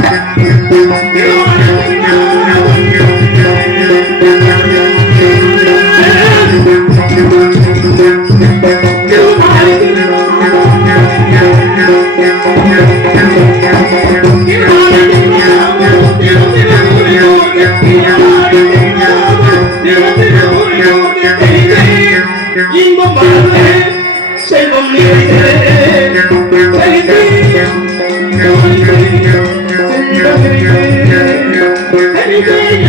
Yeah. yeah.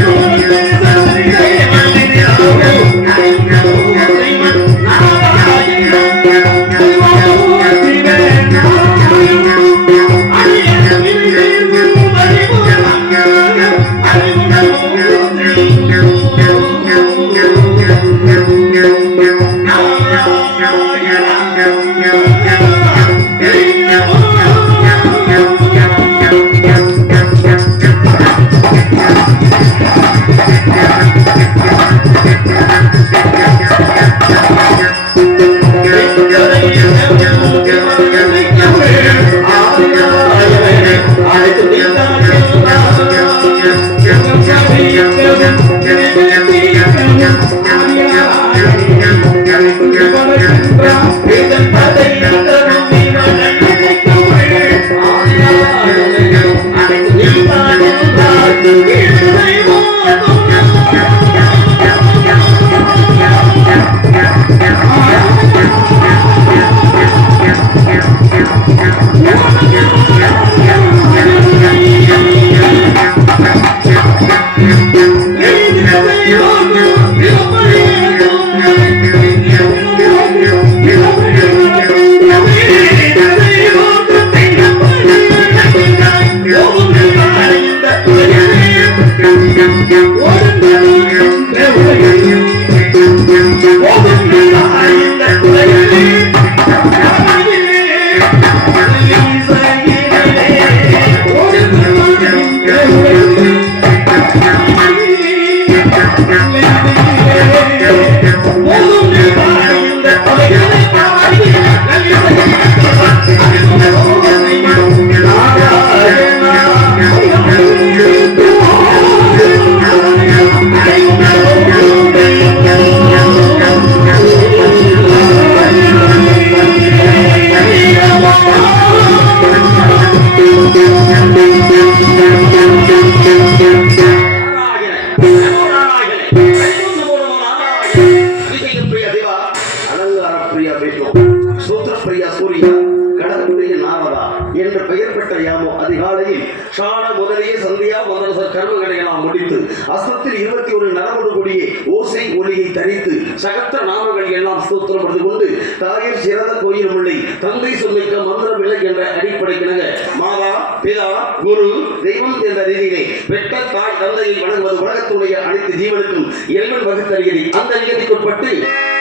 தாய் தந்தையை வணங்குவது உலகத்துடைய அனைத்து ஜீவனுக்கும் எல்வன் வகுத்த நியதி அந்த நியதிக்குட்பட்டு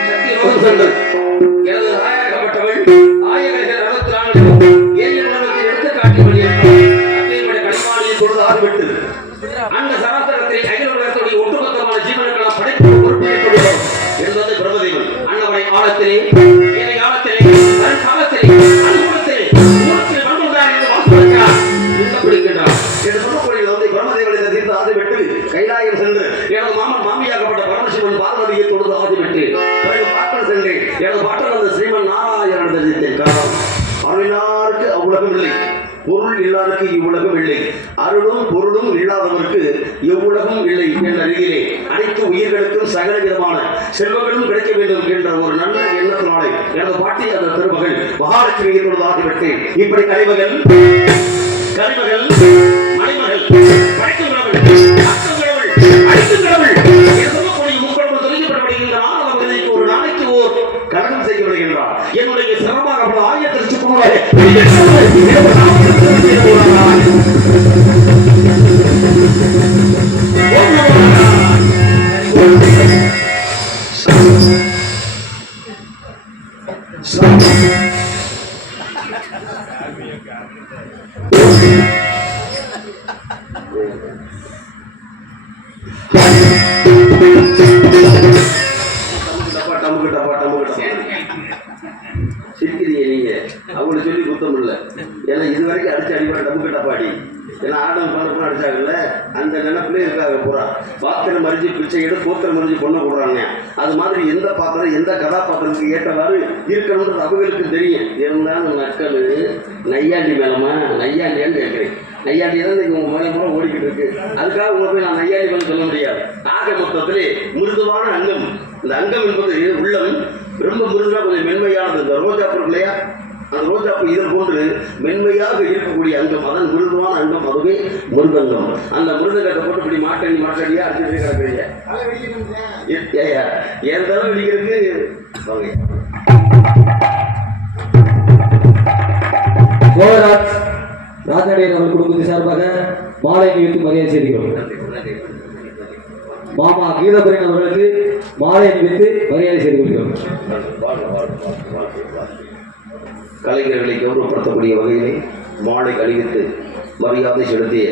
சத்தியமோகம் சென்றது எனது ஆயகப்பட்டவள் ஆயகர்கள் அறுபத்தி பாட்டு எனது பாட்டி அந்த திருமகள் மகாலட்சுமி ஈடுபடுவதாகிவிட்டு இப்படி கலைமகள் கலைமகள் ஒரு நாளைக்கு ஓர் கடன் செய்ய விடுகின்றார் என்னுடைய சிரமமாக ஆயிரத்தி திருச்சி அடிச்சு அடிப்படை ஏன்னா ஆடம் பண்ண அடிச்சாங்கல்ல அந்த நினைப்புல இருக்காங்க பூரா. பாத்திரம் மறிஞ்சு பிச்சை எடு போத்திரம் மறிஞ்சு பொண்ணை கொடுறாங்க அது மாதிரி எந்த பாத்திரம் எந்த கதாபாத்திரத்துக்கு ஏற்றவாறு இருக்கணும்ன்றது அவங்களுக்கு தெரியும். இருந்தாலும் மக்கள் நையாண்டி மேலமா நையாண்டியான்னு கேட்குறேன். நையாண்டி தான் இங்கே உங்கள் மேலே கூட ஓடிக்கிட்டு இருக்கு. அதுக்காக உங்களை போய் நான் நையாண்டி மேலே சொல்ல முடியாது. ஆக மொத்தத்திலே மிருதுவான அங்கம். இந்த அங்கம் என்பது உள்ளம். ரொம்ப மிருதுனா கொஞ்சம் மென்மையானது. இந்த ரோஜா பொருள் இல்லையா? அந்த ரோஜா பூ இதழ் போன்று மென்மையாக இருக்கக்கூடிய அங்கம் அதான் மிருதுவான அங்கம் அதுவே மிருதங்கம் அந்த மிருதங்கத்தை போட்டு இப்படி மாட்டணி மாட்டடியா அடிச்சுட்டு கிடக்குறீங்க. ஏ- ஏய்யா, என் தலை வெடிக்கிறதுக்கு? கோவராஜ் ராஜாடையர் அவர்கள் குடும்பத்தின் சார்பாக மாலை அணிவித்து மரியாதை செய்கிறோம் மாமா கீதபுரன் அவர்களுக்கு மாலை அணிவித்து மரியாதை செய்து கொள்கிறோம் கலைஞர்களை கௌரவப்படுத்தக்கூடிய வகையிலே மாலை அணிவித்து மரியாதை செலுத்திய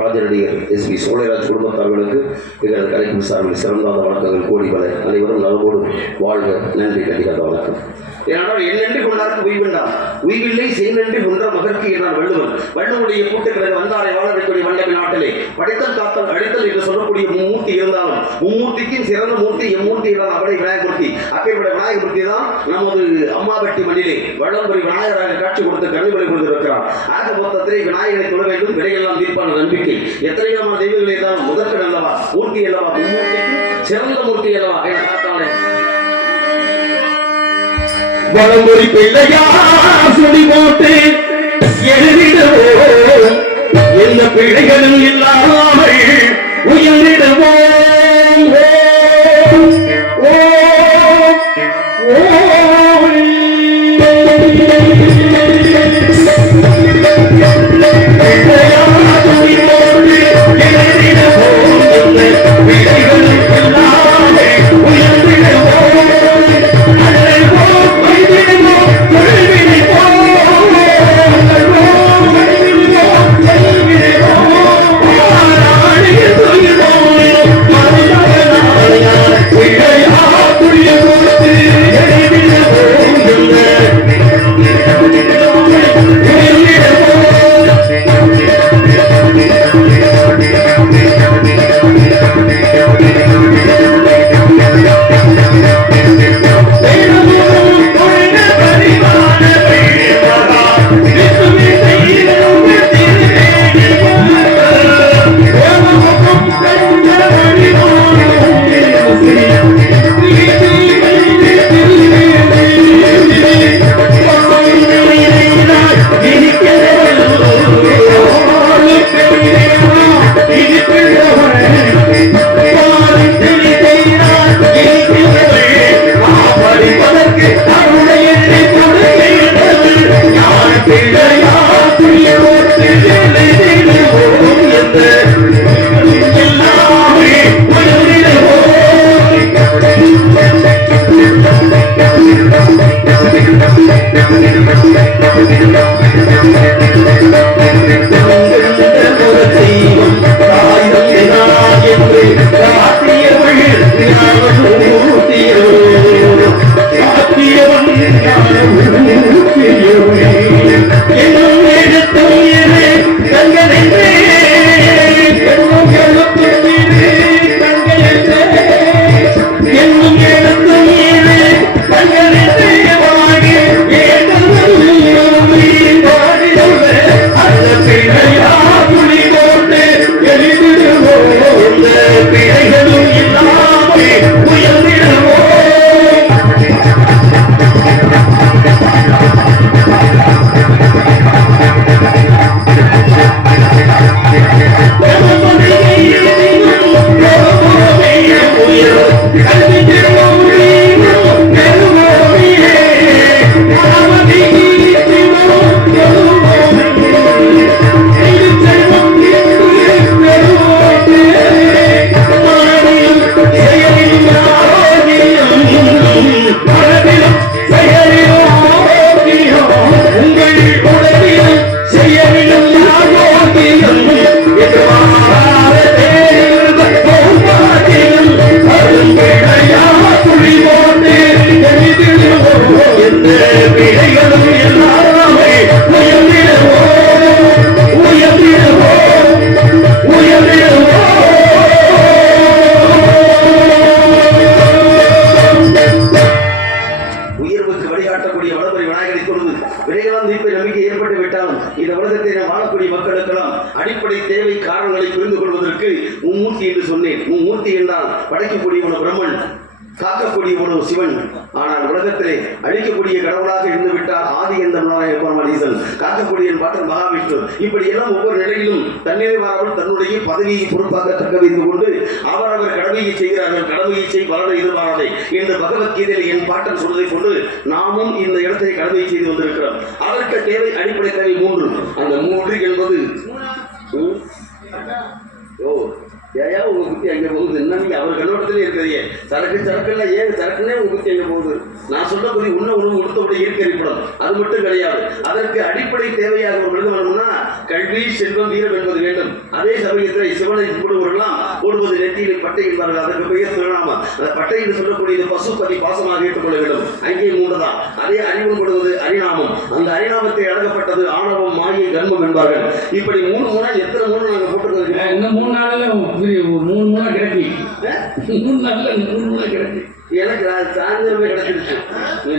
ராஜநடிகர் எஸ் பி சோழராஜ் குடும்பத்தார்களுக்கு எங்களது கலைக்கும் சார்பில் சிறந்தாத வணக்கங்கள் கோடி பல அனைவரும் நலவோடு வாழ்க. நன்றி கண்டிக்காத வணக்கம். ஏனால் என்னென்று கொண்டாருக்கு உய்வென்றான் உய்வில்லை செய்நன்றி கொன்ற மகற்கு நான் வள்ளுவன் வள்ளுவனுடைய கூட்டுக்கிறது வந்தாரை வாழ வைக்கக்கூடிய வண்டமை நாட்டிலே படைத்தல் காத்தல் அழித்தல் என்று சொல்லக்கூடிய மும்மூர்த்தி இருந்தாலும் மும்மூர்த்திக்கும் சிறந்த மூர்த்தி எம்மூர்த்தி என்றால் அவரை விநாயகமூர்த்தி. அப்பேற்பட்ட விநாயகமூர்த்தி தான் நமது அம்மாபட்டி மண்ணிலே வள்ளம்புரி விநாயகராக காட்சி கொடுத்து கண்ணிமலை கொடுத்திருக்கிறார் ஆக மொத்தத்திலே விநாயகரை தொழ வேண்டும் விடையெல்லாம் தீர்ப்பான நம்பிக்கை. எத்தனையாம தெய்வங்கள் தான் முதற்கன் அல்லவா மூர்த்தி அல்லவா மும்மூர்த்திக்கும் சிறந்த மூர்த்தி அல்லவா என காத்தாலே வளமொழி பிள்ளையா சொல்லி போட்டு எழுதிடுவோம் எந்த பிழைகளும் இல்லாமல் ஒவ்வொரு தன்னுடைய பதவியை பொறுப்பாக தக்க வைத்துக் கொண்டு அவரவர் கடமையை செய்கிறார்கள் கடமையை செய் பலனை எதிர்பாராதே என்று பகவத்கீதையில் என் பாட்டன் சொல்வதை கொண்டு நாமும் இந்த இடத்தை கடமையை செய்து வந்திருக்கிறோம். அதற்கு தேவை அடிப்படை தேவை மூன்று. அந்த மூன்று என்பது ஓ ஏயா உங்க புத்தி அங்க போகுது. என்ன அவர் கண்ணோட்டத்திலே இருக்கிறீங்க. சரக்கு சரக்குல ஏன் சரக்குன்னே உங்க புத்தி அங்க போகுது. நான் சொன்ன புதி உண்ண உணவு உடுத்தபடி இயற்கை அது மட்டும் கிடையாது. அதற்கு அடிப்படை தேவையாக ஒரு மனிதன் செல்வம் வீரம் என்பது வேண்டும். அதே சமயத்தில் சிவனை கும்பிடுவர்களாம் ஓடுவது நெத்தியிலே பட்டை என்பார்கள். அதற்கு பெயர் திருநாமம். அந்த பட்டை என்று சொல்லக்கூடியது பசுபதி பாசமாக ஏற்றுக்கொள்ள வேண்டும். அங்கே மூன்றுதான். அதே அறிவுப்படுவது அரிநாமம். அந்த அரிநாமத்தை அடங்கப்பட்டது ஆணவம் மாயை கர்மம் என்பார்கள். இப்படி மூணு மூணா எத்தனை மூணு நாங்க போட்டிருக்கோம் இன்னும் மூணு நாள்ல மூணு மூணா கிடைக்கி. மூணு நாள்ல மூணு மூணா கிடைக்கி. எனக்கு சாயந்தரமே கிடைச்சிருச்சு.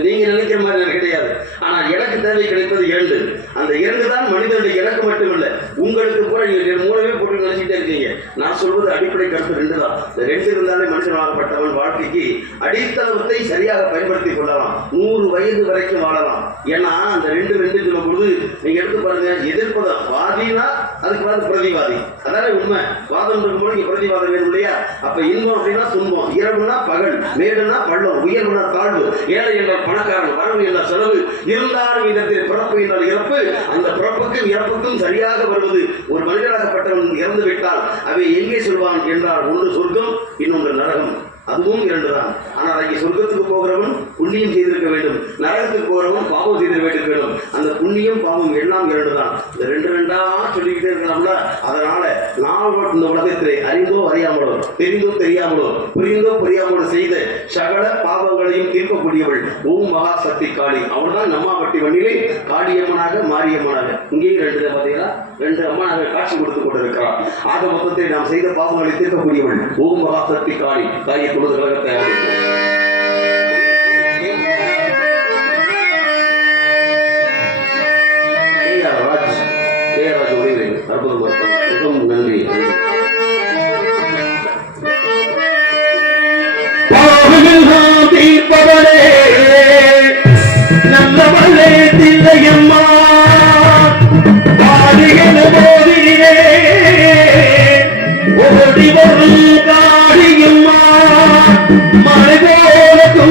நீங்க நினைக்கிற மாதிரி எனக்கு கிடையாது. ஆனால் எனக்கு தேவை கிடைப்பது இரண்டு. அந்த இரண்டு தான் மனிதனுடைய எனக்கு மட்டுமில்லை. உங்களுக்கு கூட நீங்க மூலமே போட்டு நினைச்சிட்டே இருக்கீங்க. நான் சொல்வது அடிப்படை கருத்து ரெண்டு தான் இந்த ரெண்டு இருந்தாலே மனுஷனாகப்பட்டவன் வாழ்க்கைக்கு அடித்தளத்தை சரியாக பயன்படுத்தி கொள்ளலாம். நூறு வயது வரைக்கும் வாழலாம். ஏன்னா அந்த ரெண்டு ரெண்டு சொல்லும் பொழுது நீங்க எடுத்து பாருங்க எதிர்ப்பதம் வாதினா அதுக்கு வந்து பிரதிவாதி. அதானே உண்மை? வாதம் இருக்கும்போது இங்க பிரதிவாதம் வேணும் இல்லையா? அப்ப இன்பம் அப்படின்னா துன்பம். இரவுனா பகல் மேடுனா பள்ளம் உயர்வுனா தாழ்வு. ஏழை என்றால் பணக்காரன் வரவு என்றால் செலவு. இருந்தாலும் இடத்தில் பிறப்பு என்றால் இறப்பு. அந்த பிறப்புக்கும் இறப்புக்கும் சரியாக வருவது ஒரு மனிதனாகப்பட்டவன் இறந்து விட்டால் அவை எங்கே சொல்வான் என்றால் ஒன்று சொர்க்கம் இன்னொன்று நரகம். அதுவும் இரண்டு தான் ஆனால் அங்கே சொர்க்கத்துக்கு போகிறவன் புண்ணியம் செய்திருக்க வேண்டும். நரகத்துக்கு போகிறவன் பாவம் செய்திருக்க வேண்டும். அந்த புண்ணியம் பாவம் எல்லாம் இரண்டு தான் இந்த ரெண்டு ரெண்டா சொல்லிக்கிட்டே இருக்கலாம்ல அதனால நான் இந்த உலகத்திலே அறிந்தோ அறியாமலோ தெரிந்தோ தெரியாமலோ புரிந்தோ புரியாமலோ செய்த சகல பாவங்களையும் தீர்க்கக்கூடியவள் ஓம் மகா சக்தி காளி. அவள் தான் நம்மாப்பட்டி வண்டியிலே காளியம்மனாக மாரியம்மனாக. இங்கேயும் ரெண்டு பார்த்தீங்களா? ரெண்டு நாங்கள் காட்சி கொடுத்து கொண்டிருக்கிறார். ஆக மொத்தத்தை நாம் செய்த பாவங்களை தீர்க்கக்கூடியவள் ஓம் மகாசக்தி காணி காளி காரிய தொழுது கழகத்தை ஆரம்பிப்போம்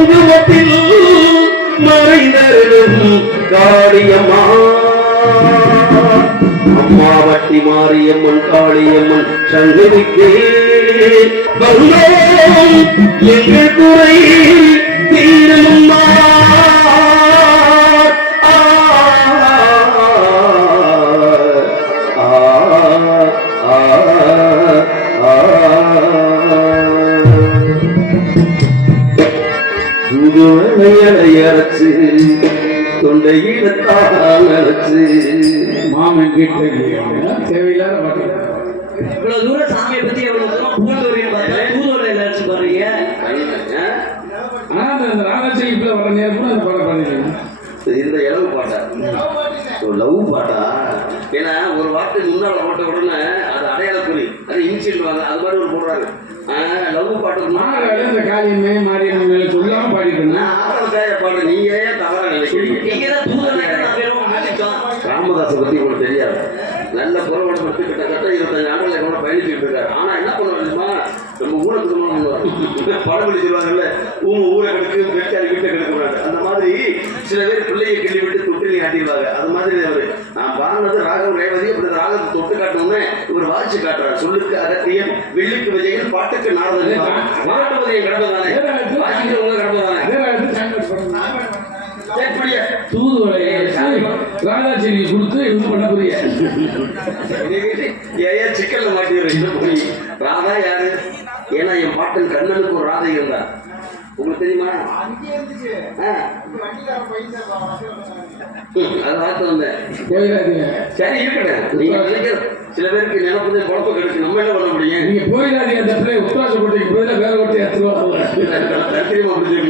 குங்குமத்தில் மறைந்தருளும் காளியம்மா. அம்மா வட்டி மாரியம்மன் காளியம்மன் சங்கமிக்கே வந்தோம் எங்கள் குறை they, they, ஊருக்கு சொல்லணும் பழமொழி சொல்லுவாங்கல்ல ஊம ஊரை கெடுக்கு வெட்டாரி வீட்டை கெடுக்கூடாது அந்த மாதிரி சில பேர் பிள்ளையை கிள்ளி விட்டு தொட்டிலை ஆட்டிடுவாங்க அது மாதிரி அவரு. நான் பாடினது ராகம் ரேவதி அப்படி அந்த ராகத்தை தொட்டு காட்டணும்னு இவர் வாட்சி காட்டுறாரு. சொல்லுக்கு அகத்தியன் வெள்ளிக்கு விஜயன் பாட்டுக்கு நாரதன் என் கடமை தானே வாசிக்கிற உங்க கடமை தானே தூதுவளையை ராதாச்சேரிக்கு கொடுத்து இது பண்ண புரிய ஏயா சிக்கல்ல மாட்டி போய் ராதா யாரு? ஏன்னா என் பாட்டன் கண்ணனுக்கு ஒரு ராதை இருந்தார். உங்களுக்கு தெரியுமா? அது பார்த்து சரி இருக்கட்டேன் நீங்க சில பேருக்கு நினைப்பது குழப்ப கிடைச்சு நம்ம என்ன பண்ண முடியும்? நீங்க போயிடாதீங்க. அந்த இடத்துல உத்தராச கோட்டைக்கு போயில வேற கோட்டை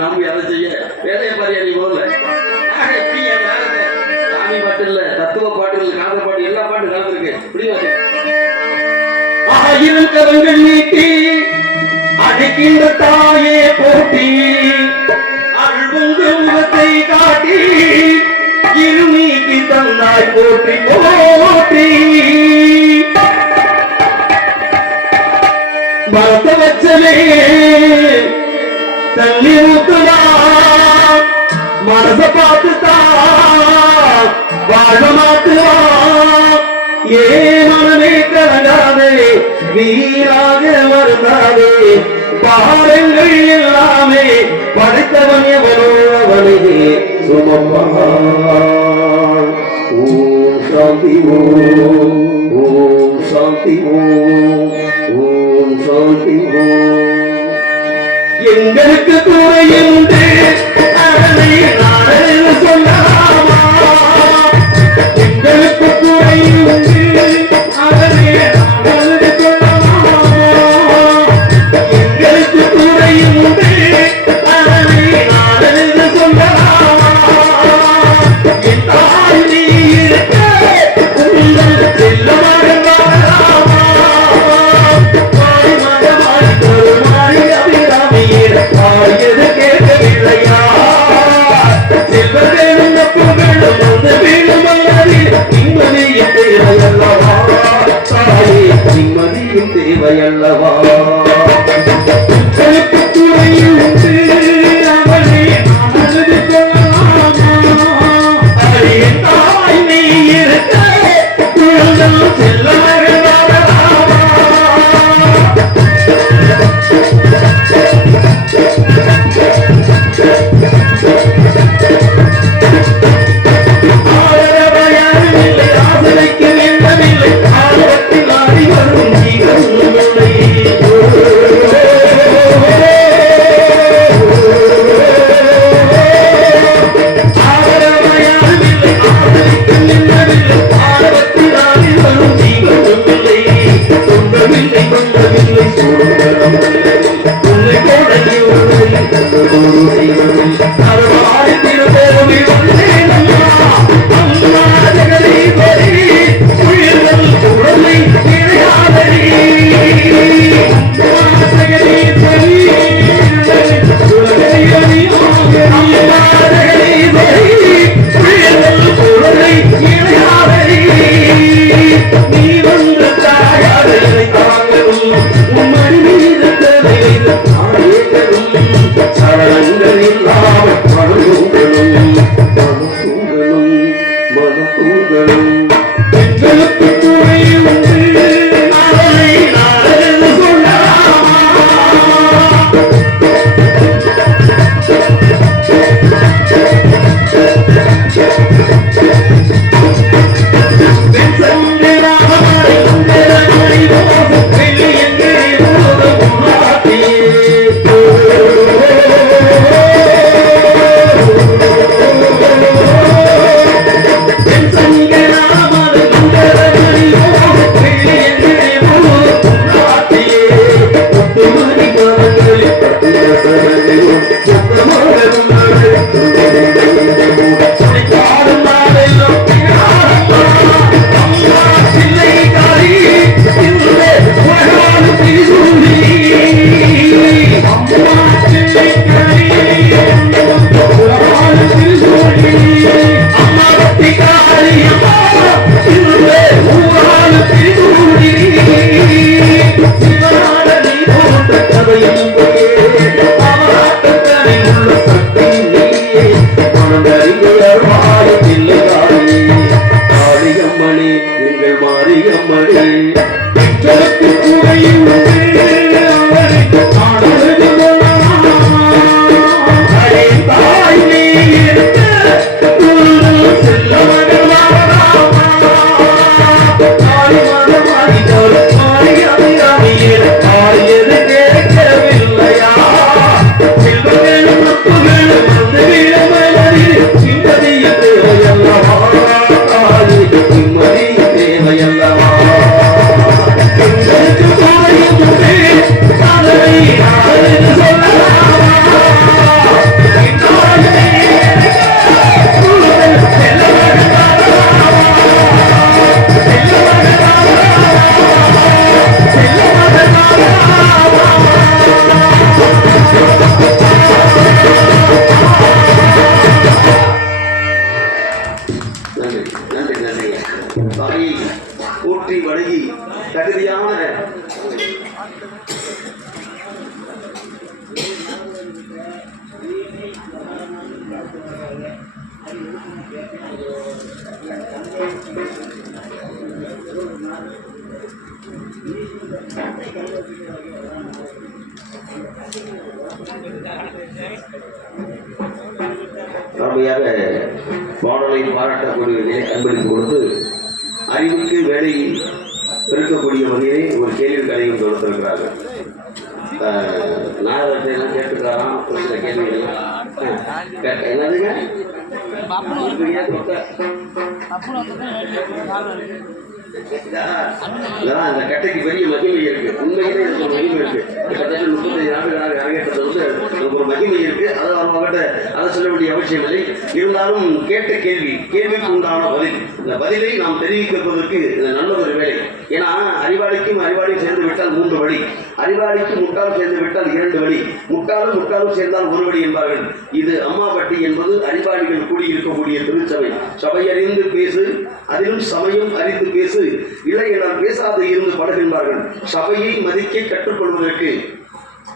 நாம எதை செய்ய? வேலையை பாரியா நீ போகல சாமி பாட்டு இல்ல தத்துவ பாட்டுகள் காதல் பாட்டு எல்லா பாட்டு கலந்துருக்கு. புரியாது அழைக்கின்ற தாயே போட்டி. அருள்புங்கு முகத்தை காட்டி இருநீக்கி தந்தாய் போற்றி போற்றி மரத்த வச்சலே தண்ணி ஊத்துனா மனச பார்த்துதான் வாழ மாத்துவான் இங்கே மனமே கலங்காதே வீராக வருந்தாதே. பாடங்கள் எல்லாமே படைத்தவன் எவனோ அவனையே சுமப்பான் ஓ சாந்தி ஓ நாகரத்தையெல்லாம் கேட்டுக்கிறாராம் ஒரு சில கேள்விகள் என்னதுங்க? அந்த கட்டைக்கு பெரிய மகிமை இருக்கு. உண்மையிலே இதுக்கு ஒரு மகிமை இருக்கு. கிட்டத்தட்ட முப்பத்தஞ்சு ஆண்டுகளாக அரங்கேற்றது வந்து அதுக்கு ஒரு மகிமை இருக்கு. அதை அவங்ககிட்ட அதை சொல்ல வேண்டிய அவசியம் இல்லை. இருந்தாலும் கேட்ட கேள்வி கேள்விக்கு உண்டான பதில். இந்த பதிலை நாம் இது நல்ல ஒரு வேலை. ஏன்னா அறிவாளிக்கும் அறிவாளியும் சேர்ந்து விட்டால் மூன்று வழி. அறிவாளிக்கு முட்டாள் சேர்ந்து விட்டால் இரண்டு வழி. முட்டாளும் முட்டாலும் சேர்ந்தால் ஒரு வழி என்பார்கள். இது அம்மாபட்டி என்பது அறிவாளிகள் கூடியிருக்கக்கூடிய திருச்சபை. சபையறிந்து பேசு அதிலும் சமயம் அறிந்து பேசு. இல்லை என்றால் பேசாது இருந்து பழகின்றார்கள் சபையை மதிக்க கற்றுக்கொள்வதற்கு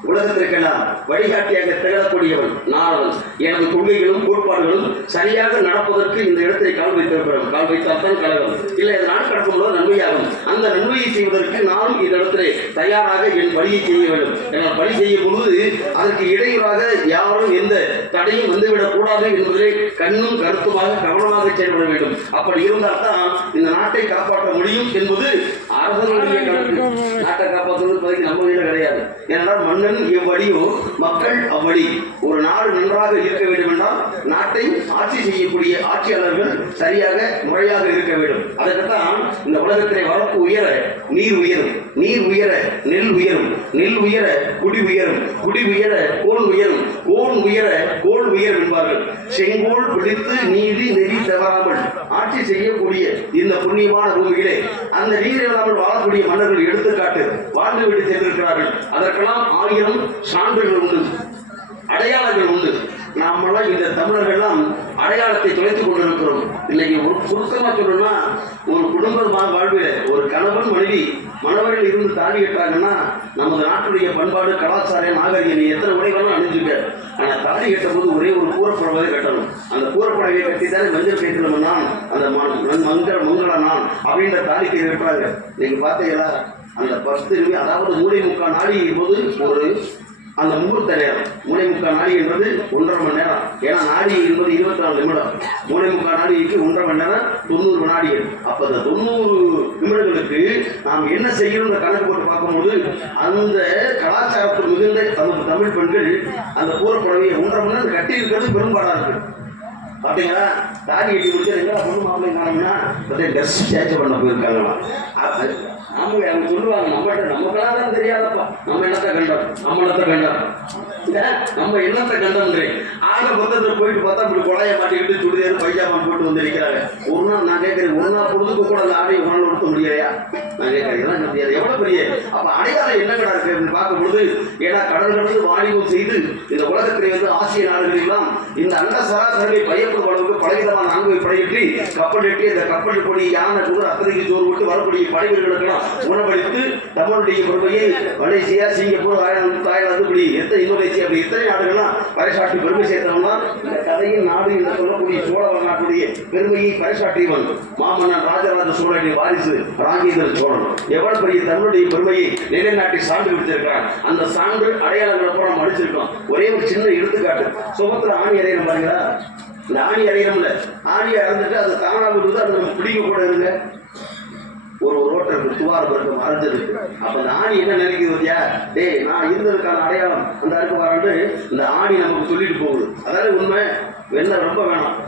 உலகத்திற்கெல்லாம் வழிகாட்டியாக திகழக்கூடியவன் நாரதன் எனது கொள்கைகளும் கோட்பாடுகளும் சரியாக நடப்பதற்கு இந்த இடத்தை கால் வைத்திருக்கிறோம். கால் வைத்தால் தான் கழகம். இல்லை அது நான் கடக்கும்போது நன்மையாகும். அந்த நன்மையை செய்வதற்கு நானும் இந்த இடத்திலே தயாராக என் பணியை செய்ய வேண்டும். என்னால் பணி செய்யும் பொழுது அதற்கு இடையூறாக யாரும் எந்த தடையும் வந்துவிடக் கூடாது என்பதிலே கண்ணும் கருத்துமாக கவனமாக செயல்பட வேண்டும். அப்படி இருந்தால் தான் இந்த நாட்டை காப்பாற்ற முடியும் என்பது அரசனுடைய கருத்து. நாட்டை காப்பாற்றுவது இப்போதைக்கு நம்ம கையில் கிடையாது. ஏனென்றால் மன்னன் எவ்வழியோ மக்கள் அவ்வழி. ஒரு நாடு நன்றாக இருக்க வேண்டும் என்றால் நாட்டை ஆட்சி செய்யக்கூடிய ஆட்சியாளர்கள் சரியாக முறையாக இருக்க வேண்டும். அதற்குத்தான் இந்த உலகத்திலே வளர்ப்பு உயர நீர் உயரும். நீர் உயர நெல் உயரும். நெல் உயர குடி உயரும். குடி உயர கோல் உயரும். கோல் உயர கோல் உயரும் என்பார்கள். செங்கோல் பிடித்து நீதி நெறி தவறாமல் ஆட்சி செய்யக்கூடிய இந்த புண்ணியமான பூமியிலே அந்த நீர் இல்லாமல் வாழக்கூடிய மன்னர்கள் எடுத்துக்காட்டு வாழ்ந்து விட்டு சென்றிருக்கிறார்கள். அதற்கெல்லாம் ஆயிரம் சான்றுகள் உண்டு. அடையாளங்கள் உண்டு. நாமெல்லாம் இந்த தமிழர்கள்லாம் அடையாளத்தை தொலைத்துக் கொண்டிருக்கிறோம். இன்னைக்கு ஒரு சுருக்கமாக சொல்லணும்னா ஒரு குடும்பமாக வாழ்வில் ஒரு கணவன் மனைவி மணவர்கள் இருந்து தாண்டி கட்டுறாங்கன்னா நமது நாட்டுடைய பண்பாடு கலாச்சாரம் நாகரிகம் நீ எத்தனை உடைகளும் அணிஞ்சுங்க. அணிஞ்சுக்க ஆனா தாலி கட்டும் போது ஒரே ஒரு கூறப்புடவை கட்டணும். அந்த கூறப்புடவையை கட்டி தானே மஞ்சள் கேட்கணும் நான் அந்த ம- மங்கள மங்கள நான் அப்படின்ற தாலிக்கை கட்டுறாங்க. நீங்க பார்த்தீங்களா? அந்த பஸ்து அதாவது மூளை முக்கால் நாடி போது ஒரு அந்த முகூர்த்த நேரம். மூளை முக்கால் நாடி என்பது ஒன்றரை மணி நேரம். ஏன்னா நாடி என்பது இருபத்தி நாலு நிமிடம். மூளை முக்கால் நாடிக்கு ஒன்றரை மணி நேரம் தொண்ணூறு வினாடிகள் அப்போ அந்த தொண்ணூறு நிமிடங்களுக்கு நாம் என்ன செய்யணும்னு கணக்கு போட்டு பார்க்கும்போது அந்த கலாச்சாரத்தில் மிகுந்த தமிழ் பெண்கள் அந்த கூறப்புடவையை ஒன்றரை மணி நேரம் கட்டி இருக்கிறது பெரும்பாடாக இருக்கு பாத்தீங்களா? தாடி கட்டி முடிச்சு எங்க பொண்ணு மாப்பிள்ளை காணோம்னா பார்த்தா ட்ரெஸ் சேஞ்ச் பண்ண போயிருக்காங்களாம் அப்ப அவங்க சொல்லுவாங்க நம்மகிட்ட நமக்கெல்லாம் தான் தெரியாதப்பா. நம்ம என்னத்தை கண்டோம்? நம்ம என்னத்தை கண்டோம்? நம்ம என்னத்தை கண்டன்றேன் ஆக மொத்தத்தில் போயிட்டு பார்த்தா இப்படி கொலையை மாட்டிக்கிட்டு சுடிதார் பைஜாமா போட்டு வந்து நிற்கிறாங்க ஒரு நாள் நான் கேட்குறேன் ஒரு நாள் பொழுதுக்கு கூட அந்த ஆடையை உணவு கொடுத்த முடியலையா நான் கேட்குறேன் இதெல்லாம் எவ்வளவு எவ்வளோ பெரிய அப்போ அடையாளம் என்னங்கடா இருக்கு அப்படின்னு பார்க்கும்பொழுது ஏன்னா கடல் கடந்து வாணிபம் செய்து இந்த உலகத்திலே வந்து ஆசிய நாடுகளெல்லாம் இந்த அண்ட சராசரிகளை பயப்படும் அளவுக்கு பலவிதமான நான்கு படையிட்டு கப்பல் எட்டி அந்த கப்பல் கொடி யானை கூட அத்தனைக்கு சோறு விட்டு வரக்கூடிய படைவீரர்களுக்கெல்லாம் உணவளித்து தமிழுடைய பெருமையை மலேசியா சிங்கப்பூர் தாய்லாந்து தாய்லாந்து இப்படி எத்தனை இந்தோனேசியா அப்படி இத்தனை நாடுகள்லாம் பறைசாட்டி பெருமை சேர்த்தவன்னா இந்த கதையின் நாடு என்று சொல்லக்கூடிய சோழ நாட்டுடைய பெருமையை பறைசாற்றியவன் மாமன்னன் ராஜராஜ சோழனுடைய வாரிசு ராஜேந்திர சோழன். எவ்வளவு பெரிய தமிழுடைய பெருமையை நிலைநாட்டி சான்று விடுத்திருக்கிறான் அந்த சான்று அடையாளங்களை கூட நம்ம அடிச்சிருக்கோம். ஒரே ஒரு சின்ன எடுத்துக்காட்டு. சுபத்துல ஆணி அறையிறம் பாருங்களா? இந்த ஆணி அறையிறோம்ல ஆணி அறந்துட்டு அது தானா விடுது அது நம்ம பிடிக்க கூட இருங்க ஒரு ரோட்டருக்கு துவார் இருக்கு மறைஞ்சிருக்கு அப்ப அந்த ஆணி என்ன நினைக்குது பாத்தியா? டேய் நான் இருந்ததுக்கான அடையாளம் அந்த அருக்கு வரண்டு இந்த ஆணி நமக்கு சொல்லிட்டு போகுது. அதாவது உண்மை வெள்ளம் ரொம்ப வேணாம்.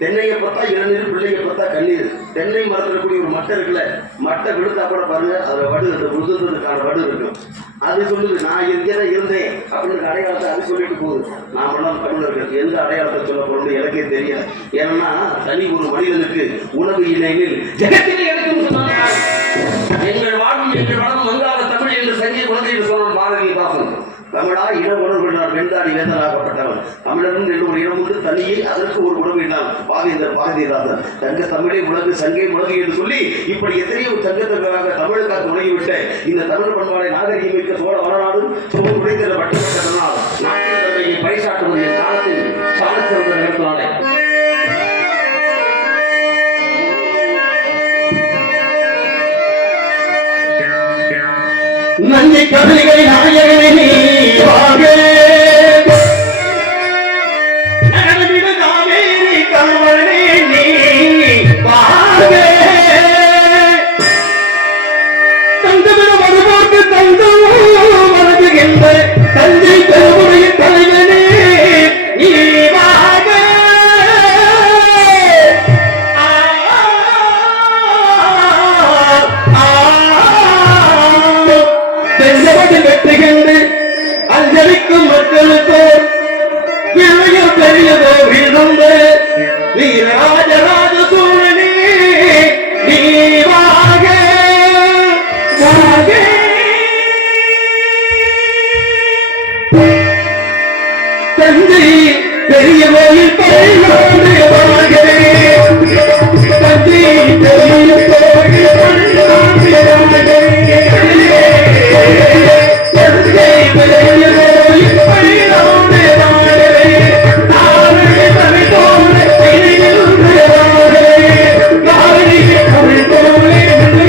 தென்னையை பார்த்தா இளநீர் பிள்ளையை பார்த்தா கண்ணீர். தென்னை மரத்தில் கூடிய ஒரு மட்டை இருக்குல்ல மட்டை விழுத்தா கூட பாருங்க அதில் வடு அந்த விழுந்ததுக்கான வடு இருக்கும் அது சொல்லுது நான் இங்கே தான் இருந்தேன் அப்படின்னு அடையாளத்தை அது சொல்லிட்டு போகுது. நாமெல்லாம் தமிழர்கள் எந்த அடையாளத்தை சொல்ல போகணும்னு எனக்கே தெரியாது. ஏன்னா தனி ஒரு மனிதனுக்கு உணவு இல்லையில் ஜெகத்திலே எனக்கும் சொன்னாங்க. எங்கள் வாழ்வும் எங்கள் வளம் வங்காள தமிழ் என்று சங்கிய குழந்தை சொன்னாங்க. தமிழா இன உணர்வு நான் வெண்தாடி வேதனாகப்பட்டவன். தமிழன் என்று ஒரு இனம் உண்டு தனியே அதற்கு ஒரு உணவு நான் பாவேந்தர் பாரதிதாசன் தங்க தமிழை உலகு சங்கை உலகு என்று சொல்லி இப்படி எத்தனையோ தங்கத்திற்காக தமிழுக்காக தொடங்கிவிட்ட இந்த தமிழ் பண்பாடை நாகரிகம் மிக்க சோழ வளநாடும் சோழ உடைத்தல பட்டப்பட்டதனால் நாட்டின் தன்மையை பறைசாற்றுவது என் காலத்தில் சாலச்சிறந்த நிகழ்த்தினாலே நன்றி கதலிகளை நாயகனே நீ